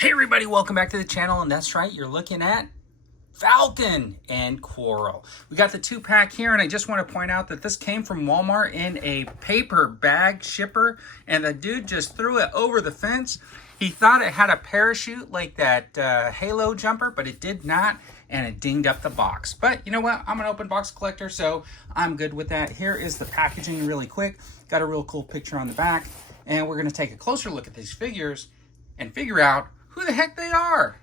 Hey everybody, welcome back to the channel, and that's right, you're looking at Falcon and Quarrel. We got the 2-pack here, and I just want to point out that this came from Walmart in a paper bag shipper, and the dude just threw it over the fence. He thought it had a parachute like that Halo jumper, but it did not, and it dinged up the box. But you know what? I'm an open box collector, so I'm good with that. Here is the packaging really quick. Got a real cool picture on the back, and we're going to take a closer look at these figures and figure out who the heck they are.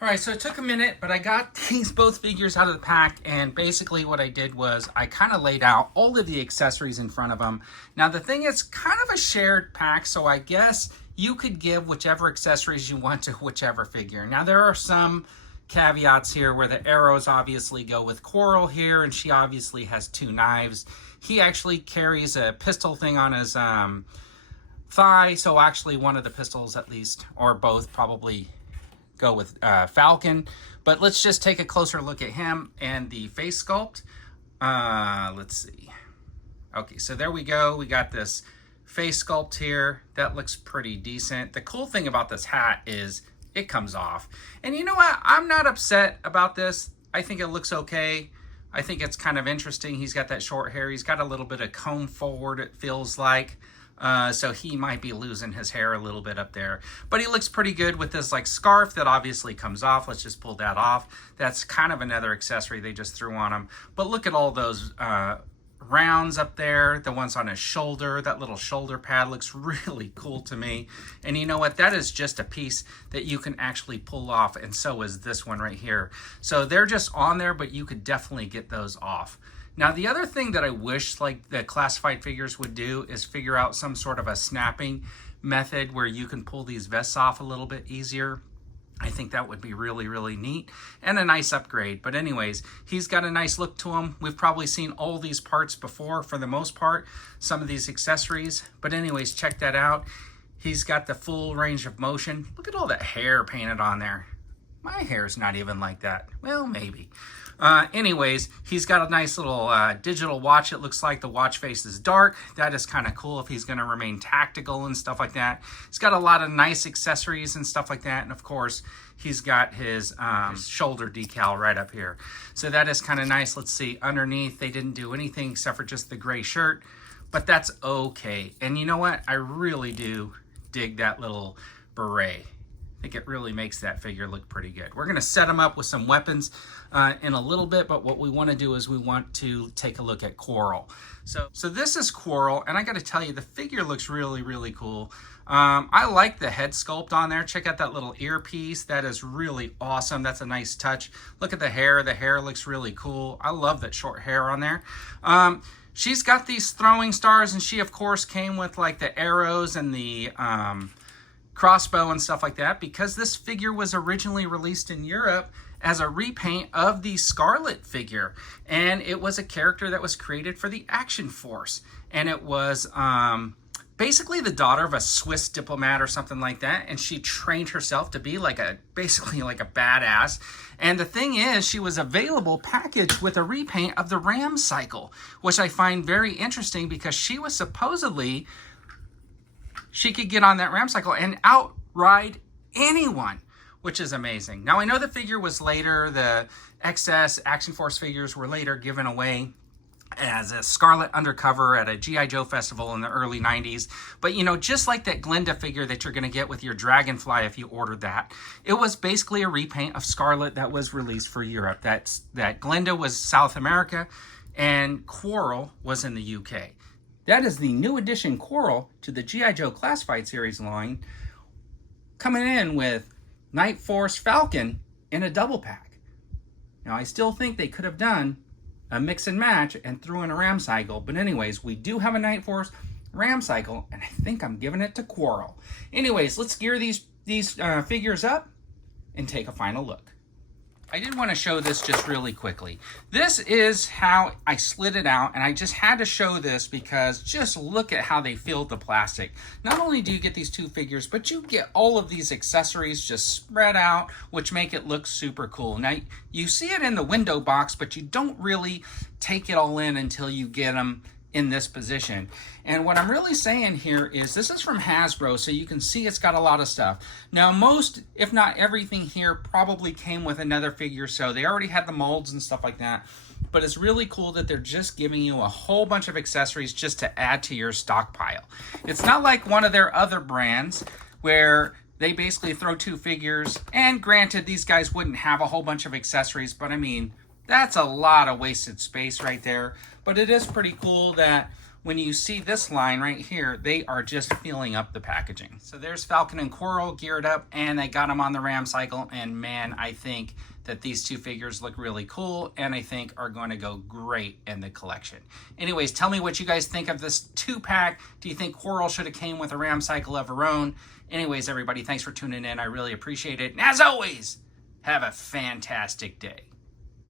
All right, so it took a minute, but I got these both figures out of the pack, and basically what I did was I kind of laid out all of the accessories in front of them. Now the thing is kind of a shared pack, so I guess you could give whichever accessories you want to whichever figure. Now there are some caveats here where the arrows obviously go with Quarrel here, and she obviously has 2 knives. He actually carries a pistol thing on his thigh, so actually one of the pistols at least, or both, probably go with Falcon. But let's just take a closer look at him and the face sculpt. Let's see. Okay, so there we go. We got this face sculpt here. That looks pretty decent. The cool thing about this hat is it comes off. And you know what? I'm not upset about this. I think it looks okay. I think it's kind of interesting. He's got that short hair. He's got a little bit of comb forward, it feels like. So he might be losing his hair a little bit up there. But he looks pretty good with this like scarf that obviously comes off. Let's just pull that off. That's kind of another accessory they just threw on him. But look at all those rounds up there. The ones on his shoulder. That little shoulder pad looks really cool to me. And you know what? That is just a piece that you can actually pull off. And so is this one right here. So they're just on there, but you could definitely get those off. Now, the other thing that I wish like the Classified figures would do is figure out some sort of a snapping method where you can pull these vests off a little bit easier. I think that would be really, really neat and a nice upgrade. But anyways, he's got a nice look to him. We've probably seen all these parts before for the most part, some of these accessories. But anyways, check that out. He's got the full range of motion. Look at all that hair painted on there. My hair's not even like that. Well, maybe. Anyways, he's got a nice little digital watch. It looks like the watch face is dark. That is kind of cool if he's going to remain tactical and stuff like that. He's got a lot of nice accessories and stuff like that. And of course, he's got his shoulder decal right up here. So that is kind of nice. Let's see, underneath, they didn't do anything except for just the gray shirt. But that's okay. And you know what? I really do dig that little beret. I think it really makes that figure look pretty good. We're going to set him up with some weapons in a little bit, but what we want to do is we want to take a look at Quarrel. So this is Quarrel, and I got to tell you, the figure looks really, really cool. I like the head sculpt on there. Check out that little earpiece. That is really awesome. That's a nice touch. Look at the hair. The hair looks really cool. I love that short hair on there. She's got these throwing stars, and she, of course, came with like the arrows and the crossbow and stuff like that, because this figure was originally released in Europe as a repaint of the Scarlett figure, and it was a character that was created for the Action Force, and it was basically the daughter of a Swiss diplomat or something like that, and she trained herself to be like basically like a badass. And the thing is, she was available packaged with a repaint of the Ram cycle, which I find very interesting because she was supposedly, she could get on that Ram cycle and outride anyone, which is amazing. Now, I know the figure was later, the XS Action Force figures were later given away as a Scarlett undercover at a GIJOE festival in the early 90s. But, you know, just like that Glinda figure that you're going to get with your Dragonfly if you ordered that, it was basically a repaint of Scarlett that was released for Europe. That Glinda was South America, and Quarrel was in the UK. That is the new edition Quarrel to the GIJOE Classified series line, coming in with Night Force Falcon in a double pack. Now, I still think they could have done a mix and match and threw in a Ram cycle, but anyways, we do have a Night Force Ram cycle, and I think I'm giving it to Quarrel. Anyways, let's gear these figures up and take a final look. I did want to show this just really quickly. This is how I slid it out, and I just had to show this because just look at how they filled the plastic. Not only do you get these 2 figures, but you get all of these accessories just spread out, which make it look super cool. Now, you see it in the window box, but you don't really take it all in until you get them in this position. And what I'm really saying here is this is from Hasbro, so you can see it's got a lot of stuff. Now most, if not everything here, probably came with another figure, so they already had the molds and stuff like that. But it's really cool that they're just giving you a whole bunch of accessories just to add to your stockpile. It's not like one of their other brands where they basically throw 2 figures, and granted, these guys wouldn't have a whole bunch of accessories, but I mean, that's a lot of wasted space right there. But it is pretty cool that when you see this line right here, they are just filling up the packaging. So there's Falcon and Quarrel geared up, and they got them on the Ram cycle, and man, I think that these 2 figures look really cool, and I think are going to go great in the collection. Anyways, tell me what you guys think of this 2-pack. Do you think Quarrel should have came with a Ram cycle of her own? Anyways, everybody, thanks for tuning in. I really appreciate it. And as always, have a fantastic day.